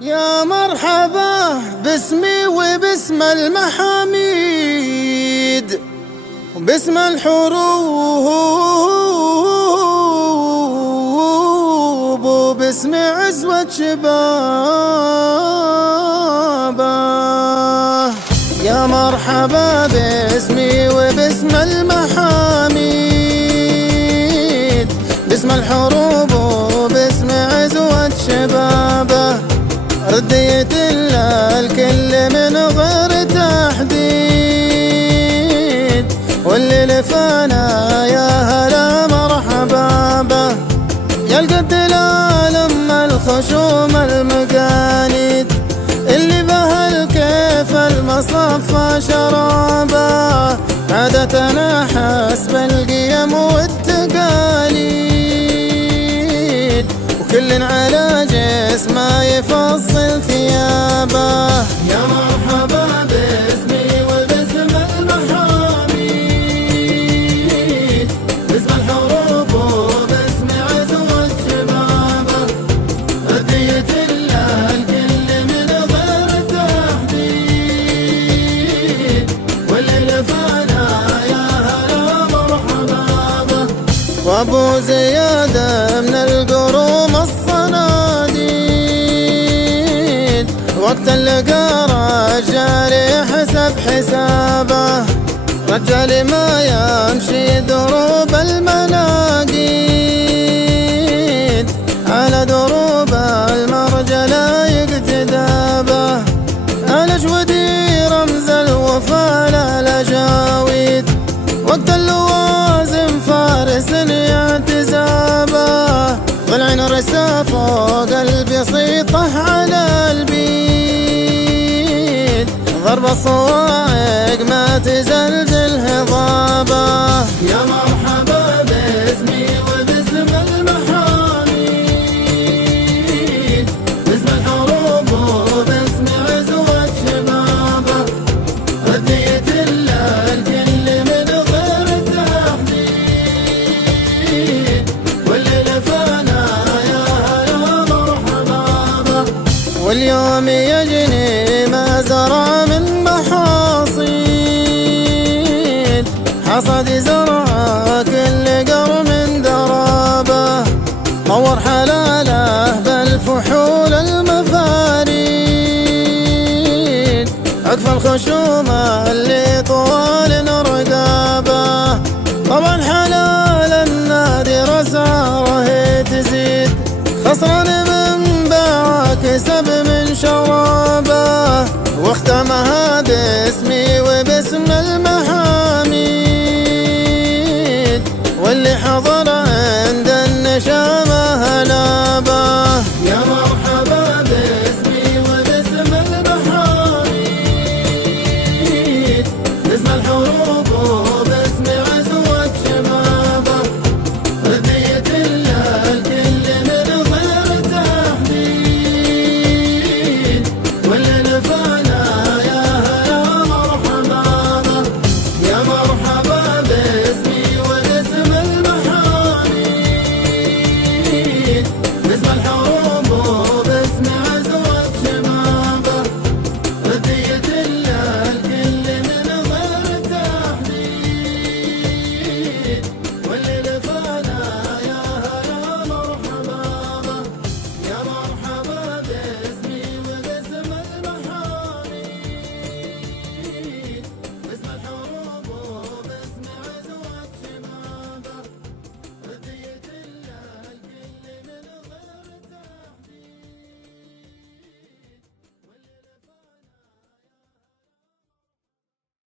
يا مرحبا باسمي وباسم المحاميد وباسم الحروب وباسم عزوة شبابه. يا مرحبا باسمي وباسم المحاميد باسم الحروب وباسم عزوة شبابه. رديت الكل من غير تحديد واللي لفانا يا هلا مرحبا به. يا القتلال الخشوم المقانيد اللي بها الكيف المصفى شرابه. عادتنا حسب القيم والتقاليد وكل على جسمه يفصل ثيابه. يا مرحبا باسمي وباسم المحاميد باسم الحروب وباسم عزوة شبابه. هدية الكل من غير تحديد واللي لفانا يا هلا مرحبا به. وابو زياد من القروم الصناديد وقت اللقى رجال يحسب حسابه. رجال ما يمشي دروب المناقيد على دروب المرجلة يقتدى به. الأجودي رمز الوفا للأجاويد وقت اللوازم فارس يعتزابه. ضلعين رسا فوق البسيطة على البيد ضرب الصواعق ما تزلزل هضابه. يا مرحبا باسمي وباسم المحاميد باسم الحروب وباسم عزوة شبابه. هدية الكل من غير تحديد واللي لفانا يا هلا مرحبا به. واليوم يجني ما زرع من محاصيل حصد زرع كل قرم درابه. طور حلاله بالفحول المفاريد عقف الخشومه اللي طوال رقابه. طبعا حلال النادر اسعاره تزيد خسران من باع كسب من شرابه. واختمها باسم